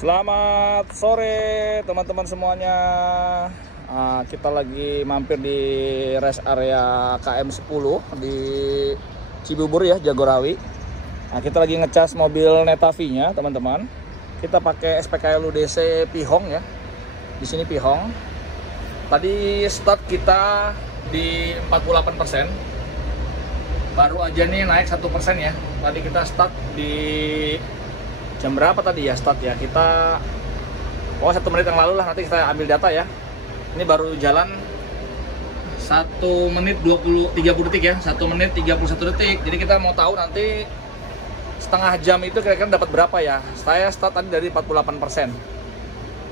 Selamat sore teman-teman semuanya. Kita lagi mampir di rest area KM10 di Cibubur ya, Jagorawi. Kita lagi ngecas mobil Netavi-nya teman-teman. Kita pakai SPKLU DC Pihong ya. Di sini Pihong. Tadi start kita di 48%. Baru aja nih naik 1% ya. Tadi kita start di jam berapa tadi ya start ya, kita 1 menit yang lalu lah, nanti kita ambil data ya. Ini baru jalan 1 menit 30 detik ya, 1 menit 31 detik. Jadi kita mau tahu nanti setengah jam itu kira-kira dapat berapa ya. Saya start tadi dari 48%.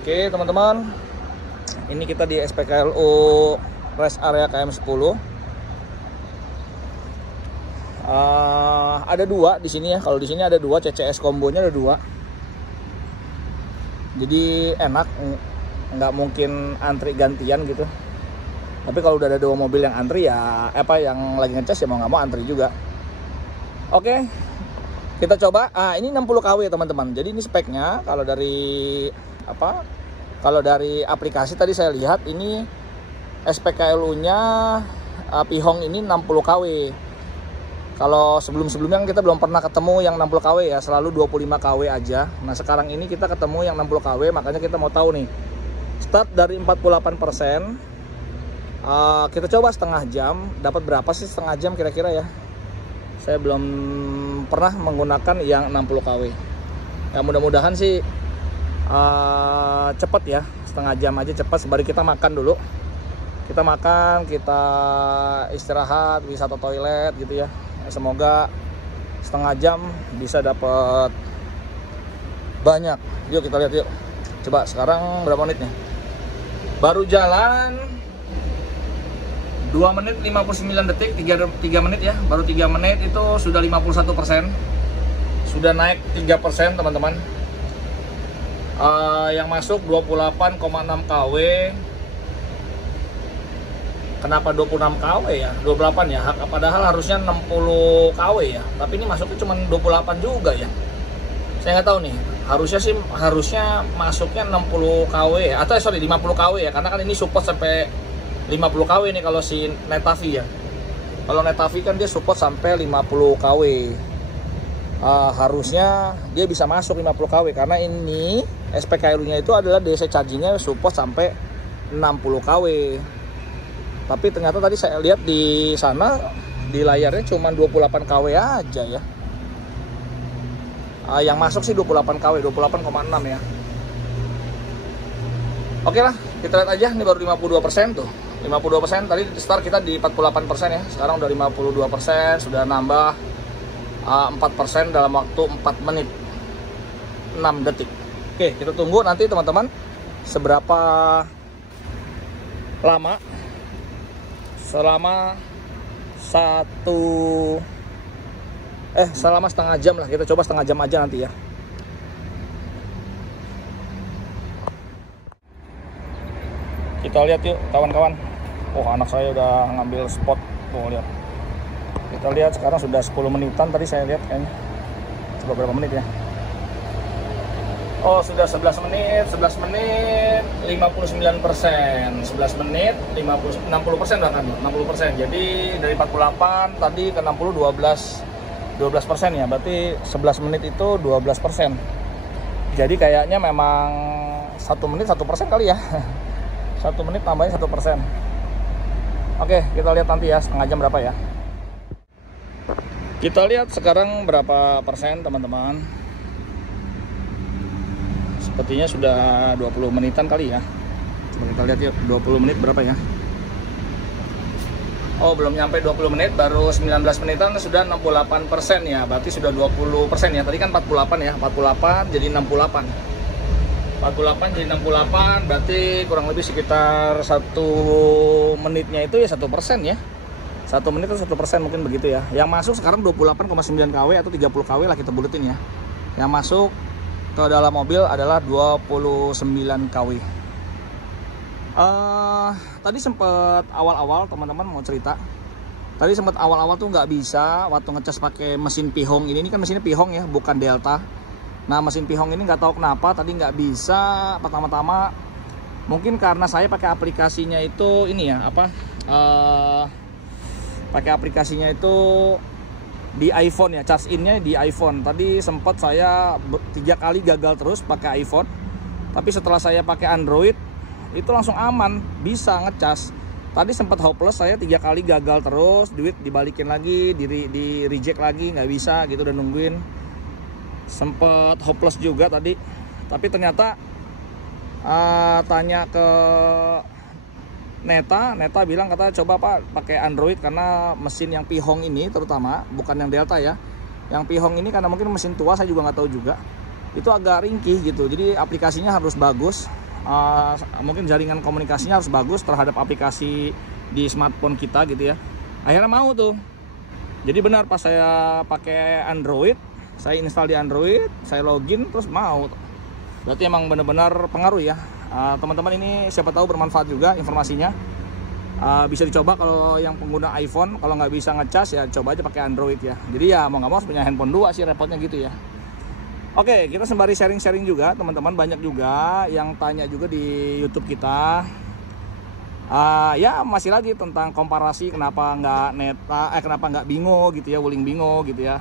Oke teman-teman, ini kita di SPKLU rest area KM10. Ada dua di sini ya. Kalau di sini ada dua, CCS kombonya ada dua. Jadi enak, nggak mungkin antri gantian gitu. Tapi kalau udah ada dua mobil yang antri ya, yang lagi ngecas ya mau nggak mau antri juga. Oke, kita coba. Ini 60 kW teman-teman. Jadi ini speknya kalau dari Kalau dari aplikasi tadi saya lihat ini SPKLU-nya Pihong ini 60 kW. Kalau sebelum-sebelumnya kita belum pernah ketemu yang 60 kW ya, selalu 25 kW aja. Nah sekarang ini kita ketemu yang 60 kW, makanya kita mau tahu nih. Start dari 48%, kita coba setengah jam, dapat berapa sih setengah jam kira-kira ya. Saya belum pernah menggunakan yang 60 kW. Ya mudah-mudahan sih cepet ya, setengah jam aja cepet, sembari kita makan dulu. Kita makan, kita istirahat, wisata toilet gitu ya. Semoga setengah jam bisa dapat banyak. Yuk kita lihat yuk. Coba sekarang berapa menit nih? Baru jalan 2 menit 59 detik, 3 menit ya. Baru 3 menit itu sudah 51%. Sudah naik 3% teman-teman. Yang masuk 28,6 kW. Kenapa 26 kW ya? 28 ya? Padahal harusnya 60 kW ya. Tapi ini masuknya cuma 28 juga ya. Saya nggak tahu nih. Harusnya masuknya 60 kW ya. Atau 50 kW ya. Karena kan ini support sampai 50 kW nih kalau si Netavi ya. Kalau Netavi kan dia support sampai 50 kW. Harusnya dia bisa masuk 50 kW. Karena ini SPKLU-nya itu adalah DC chargingnya support sampai 60 kW. Tapi ternyata tadi saya lihat di sana di layarnya cuma 28 kW aja ya. Yang masuk sih 28 kW, 28,6 ya. Oke lah, kita lihat aja. Ini baru 52% tuh. 52% tadi start kita di 48% ya. Sekarang udah 52%, sudah nambah 4% dalam waktu 4 menit 6 detik. Oke, kita tunggu nanti teman-teman seberapa lama. Selama setengah jam lah. Kita coba setengah jam aja nanti ya. Kita lihat yuk kawan-kawan. Anak saya udah ngambil spot. Lihat. Kita lihat sekarang sudah 10 menitan tadi saya lihat kayaknya. Coba berapa menit ya? Sudah 11 menit 59%, 11 menit 60% bahkan 60%. Jadi dari 48 tadi ke 60 12% ya. Berarti 11 menit itu 12%. Jadi kayaknya memang 1 menit 1% kali ya. 1 menit tambahin 1%. Oke, kita lihat nanti ya setengah jam berapa ya. Kita lihat sekarang berapa persen teman-teman. Sepertinya sudah 20 menitan kali ya. Coba kita lihat yuk 20 menit berapa ya. Belum nyampe 20 menit, baru 19 menitan sudah 68% ya. Berarti sudah 20% ya. Tadi kan 48 ya. 48 jadi 68. 48 jadi 68, berarti kurang lebih sekitar 1 menitnya itu ya 1% ya. 1 menit itu 1% mungkin begitu ya. Yang masuk sekarang 28,9 kW atau 30 kW lah kita buletin ya. Yang masuk ke dalam mobil adalah 29 kW. Tadi sempat awal-awal teman-teman mau cerita. Tadi sempat awal-awal tuh nggak bisa waktu ngecas pakai mesin Pihong ini kan mesinnya Pihong ya, bukan Delta. Nah mesin pihong ini nggak tahu kenapa tadi nggak bisa. Pertama-tama mungkin karena saya pakai aplikasinya itu ini ya apa, pakai aplikasinya itu di iPhone ya, charge innya di iPhone. Tadi sempat saya 3 kali gagal terus pakai iPhone, tapi setelah saya pakai Android itu langsung aman, bisa ngecas. Tadi sempat hopeless, saya 3 kali gagal terus, duit dibalikin lagi, di reject lagi, nggak bisa gitu, dan nungguin. Sempet hopeless juga tadi, tapi ternyata tanya ke Neta bilang, kata coba Pak pakai Android, karena mesin yang pihong ini terutama, bukan yang Delta ya, yang pihong ini karena mungkin mesin tua, saya juga nggak tahu juga, itu agak ringkih gitu. Jadi aplikasinya harus bagus, mungkin jaringan komunikasinya harus bagus terhadap aplikasi di smartphone kita gitu ya. Akhirnya mau tuh. Jadi benar pas saya pakai Android, saya install di Android, saya login terus mau. Berarti emang benar-benar pengaruh ya. Teman-teman ini siapa tahu bermanfaat juga informasinya. Bisa dicoba kalau yang pengguna iPhone, kalau nggak bisa ngecas ya coba aja pakai Android ya. Jadi ya mau nggak mau harus punya handphone 2 sih, repotnya gitu ya. Oke, kita sembari sharing-sharing juga, teman-teman. Banyak juga yang tanya juga di YouTube kita. Ya masih lagi tentang komparasi, kenapa nggak kenapa nggak Bingo gitu ya, Wuling Bingo gitu ya.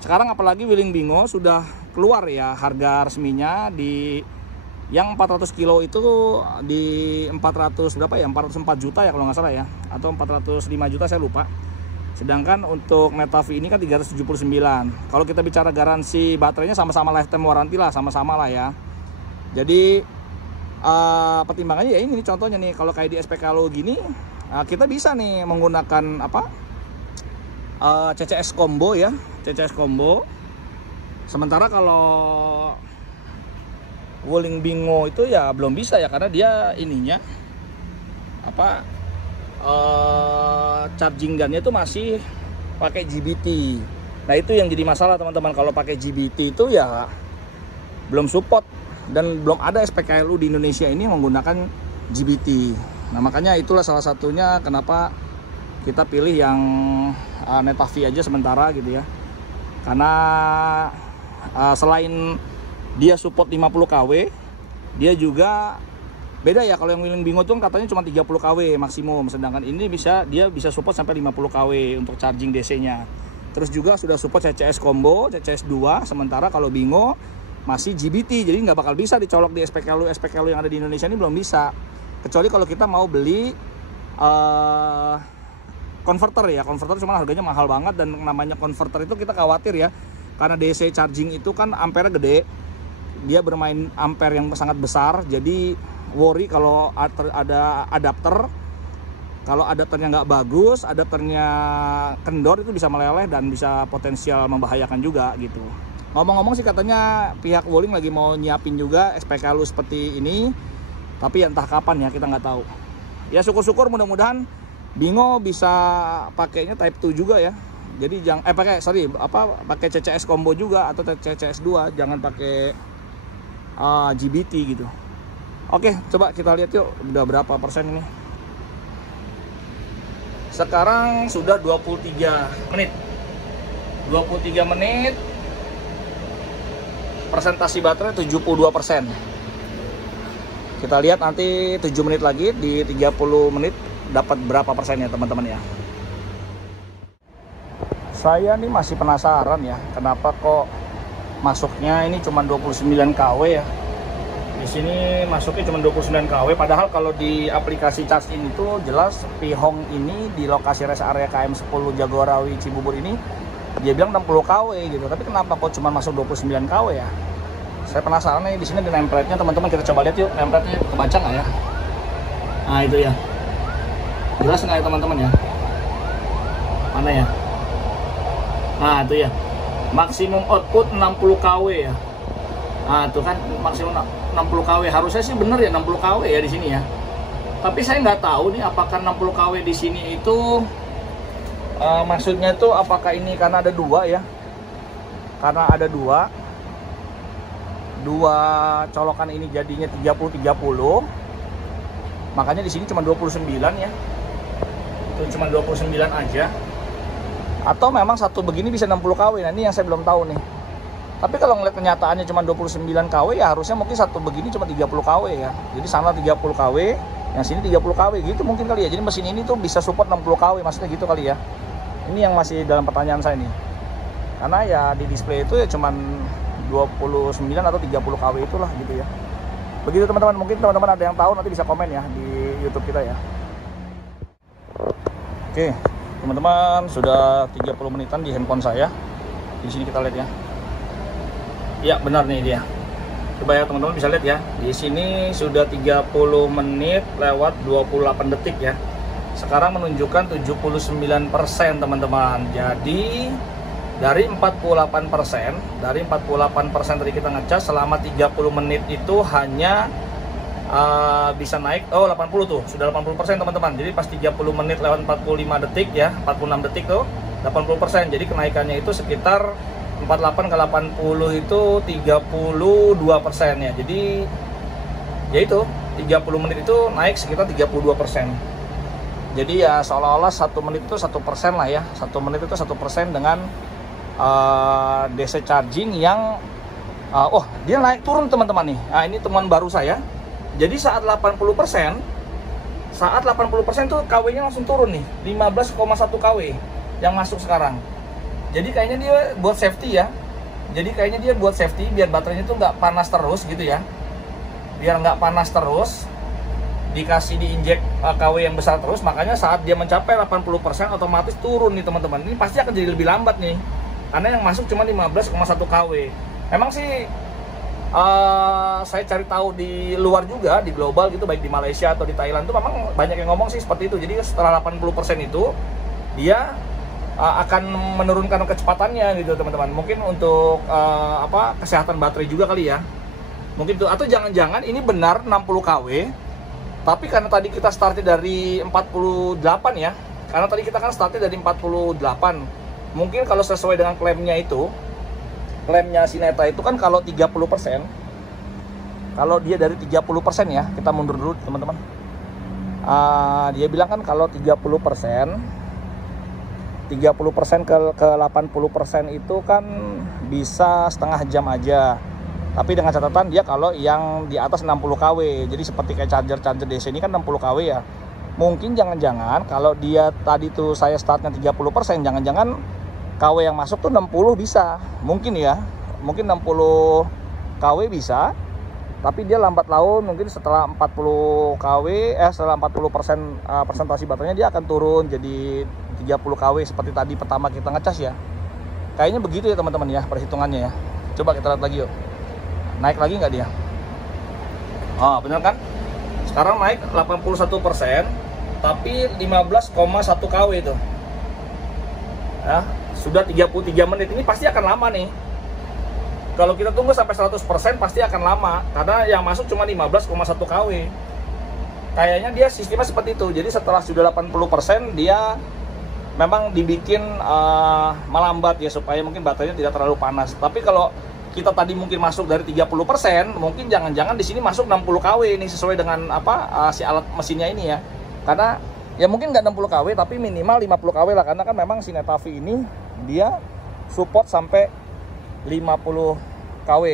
Sekarang apalagi Wuling Bingo sudah keluar ya harga resminya, di yang 400 kilo itu di 400 berapa ya, 404 juta ya kalau nggak salah ya, atau 405 juta saya lupa. Sedangkan untuk Neta-V ini kan 379. Kalau kita bicara garansi baterainya sama-sama lifetime warranty lah, sama-sama lah ya. Jadi pertimbangannya ya ini contohnya nih, kalau kayak di SPKLU gini, kita bisa nih menggunakan apa, CCS combo ya, CCS combo. Sementara kalau Wuling Bingo itu ya belum bisa ya, karena dia ininya apa, charging gunnya itu masih pakai GBT. Nah itu yang jadi masalah teman-teman, kalau pakai GBT itu ya belum support, dan belum ada SPKLU di Indonesia ini menggunakan GBT. Nah makanya itulah salah satunya kenapa kita pilih yang Neta-V aja sementara gitu ya. Karena selain dia support 50 kW, dia juga beda ya. Kalau yang Wuling Bingo itu kan katanya cuma 30 kW maksimum, sedangkan ini dia bisa support sampai 50 kW untuk charging DC-nya. Terus juga sudah support CCS combo, CCS 2, sementara kalau Bingo masih GBT, jadi nggak bakal bisa dicolok di SPKLU yang ada di Indonesia ini, belum bisa. Kecuali kalau kita mau beli converter ya, converter cuma harganya mahal banget, dan namanya converter itu kita khawatir ya, karena DC charging itu kan ampere gede, dia bermain ampere yang sangat besar, jadi worry kalau ada adapter, kalau adapternya nggak bagus, adapternya kendor, itu bisa meleleh dan bisa potensial membahayakan juga gitu. Ngomong-ngomong sih katanya pihak Wuling lagi mau nyiapin juga SPKLU seperti ini, tapi ya entah kapan ya, kita nggak tahu. Ya syukur-syukur mudah-mudahan Bingo bisa pakainya Type 2 juga ya. Jadi jangan pakai CCS combo juga atau CCS 2, jangan pakai GBT gitu. Oke, coba kita lihat yuk udah berapa persen ini. Sekarang sudah 23 menit. 23 menit. Persentasi baterai 72%. Kita lihat nanti 7 menit lagi, di 30 menit dapat berapa persennya teman-teman ya. Saya nih masih penasaran ya, kenapa kok masuknya ini cuma 29 kW ya. Di sini masuknya cuma 29 kW, padahal kalau di aplikasi charge in itu jelas pihong ini di lokasi rest area KM 10 Jagorawi Cibubur ini dia bilang 60 kW gitu. Tapi kenapa kok cuma masuk 29 kW ya? Saya penasaran nih, di sini di nameplate-nya teman-teman, kita coba lihat yuk nameplate-nya kebaca nggak ya? Nah itu ya. Jelas nggak ya teman-teman ya? Mana ya? Nah itu ya. Maksimum output 60 kW ya. Nah itu kan maksimum 60 kW, harusnya sih bener ya 60 kW ya di sini ya. Tapi saya nggak tahu nih apakah 60 kW di sini itu maksudnya itu apakah ini karena ada dua ya? Karena ada dua colokan ini jadinya 30-30, makanya di sini cuma 29 ya. Itu cuma 29 aja. Atau memang satu begini bisa 60 kW. Nah ini yang saya belum tahu nih. Tapi kalau ngeliat kenyataannya cuma 29 kW ya harusnya mungkin satu begini cuma 30 kW ya. Jadi sana 30 kW, yang sini 30 kW gitu mungkin kali ya. Jadi mesin ini tuh bisa support 60 kW, maksudnya gitu kali ya. Ini yang masih dalam pertanyaan saya nih. Karena ya di display itu ya cuman 29 atau 30 kW itulah gitu ya. Begitu teman-teman, mungkin teman-teman ada yang tahu nanti bisa komen ya di YouTube kita ya. Oke, teman-teman, sudah 30 menitan di handphone saya. Di sini kita lihat ya. Ya, benar nih dia. Coba ya teman-teman bisa lihat ya. Di sini sudah 30 menit lewat 28 detik ya. Sekarang menunjukkan 79% teman-teman. Jadi dari 48%, tadi kita ngecas selama 30 menit itu hanya bisa naik 80 tuh, sudah 80% teman-teman. Jadi pas 30 menit lewat 45 detik ya, 46 detik tuh 80%. Jadi kenaikannya itu sekitar 48 ke 80 itu 32% ya. Jadi ya itu 30 menit itu naik sekitar 32%. Jadi ya seolah-olah 1 menit itu 1% lah ya. 1 menit itu 1% dengan DC charging yang dia naik turun teman-teman nih. Nah, ini temuan baru saya. Jadi saat 80% tuh KW-nya langsung turun nih, 15,1 KW yang masuk sekarang. Jadi kayaknya dia buat safety ya. Biar baterainya tuh nggak panas terus gitu ya. Biar nggak panas terus, dikasih diinjek KW yang besar terus. Makanya saat dia mencapai 80% otomatis turun nih teman-teman. Ini pasti akan jadi lebih lambat nih. Karena yang masuk cuma 15,1 KW. Emang sih saya cari tahu di luar juga, di global gitu, baik di Malaysia atau di Thailand tuh memang banyak yang ngomong sih seperti itu. Jadi setelah 80% itu dia akan menurunkan kecepatannya gitu teman-teman. Mungkin untuk kesehatan baterai juga kali ya. Mungkin itu, atau jangan-jangan ini benar 60 kW. Tapi karena tadi kita startnya dari 48 ya. Karena tadi kita kan startnya dari 48. Mungkin kalau sesuai dengan klaimnya itu, klaimnya si Neta itu kan kalau 30%, kalau dia dari 30% ya, kita mundur dulu teman-teman. Dia bilang kan kalau 30% ke 80% itu kan bisa setengah jam aja. Tapi dengan catatan dia kalau yang di atas 60 kW. Jadi seperti kayak charger DC ini kan 60 kW ya. Mungkin jangan-jangan kalau dia tadi tuh saya startnya 30%, jangan-jangan KW yang masuk tuh 60 bisa. Mungkin ya. Mungkin 60 KW bisa. Tapi dia lambat laun, mungkin setelah 40 KW, setelah 40% persentasi baterainya dia akan turun jadi 30 KW seperti tadi pertama kita ngecas ya. Kayaknya begitu ya teman-teman ya perhitungannya ya. Coba kita lihat lagi yuk. Naik lagi nggak dia? Bener kan? Sekarang naik 81%, tapi 15,1 KW itu. Ya, sudah 33 menit. Ini pasti akan lama nih. Kalau kita tunggu sampai 100% pasti akan lama, karena yang masuk cuma 15,1 KW. Kayaknya dia sistemnya seperti itu. Jadi setelah sudah 80% dia memang dibikin melambat ya, supaya mungkin baterainya tidak terlalu panas. Tapi kalau kita tadi mungkin masuk dari 30%, mungkin jangan-jangan di sini masuk 60 KW ini sesuai dengan si alat mesinnya ini ya. Karena ya mungkin nggak 60 KW tapi minimal 50 KW lah, karena kan memang si Netavi ini dia support sampai 50 KW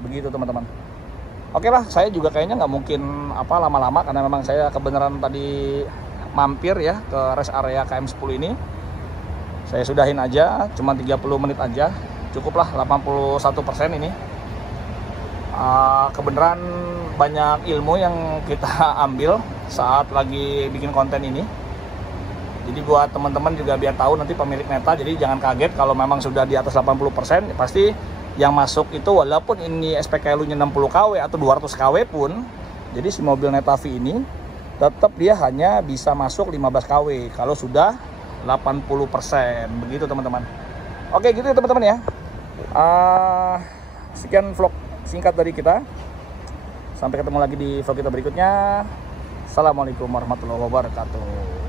begitu teman-teman. Oke lah, saya juga kayaknya nggak mungkin lama-lama, karena memang saya kebenaran tadi mampir ya ke rest area KM10 ini. Saya sudahin aja, cuma 30 menit aja. Cukuplah 81% ini. Kebenaran banyak ilmu yang kita ambil saat lagi bikin konten ini. Jadi buat teman-teman juga biar tahu nanti pemilik Neta, jadi jangan kaget kalau memang sudah di atas 80%, pasti yang masuk itu walaupun ini SPKLU-nya 60 KW atau 200 KW pun, jadi si mobil Netavi ini tetap dia hanya bisa masuk 15 KW kalau sudah 80%. Begitu teman-teman. Oke gitu ya teman-teman ya. Sekian vlog singkat dari kita. Sampai ketemu lagi di vlog kita berikutnya. Assalamualaikum warahmatullahi wabarakatuh.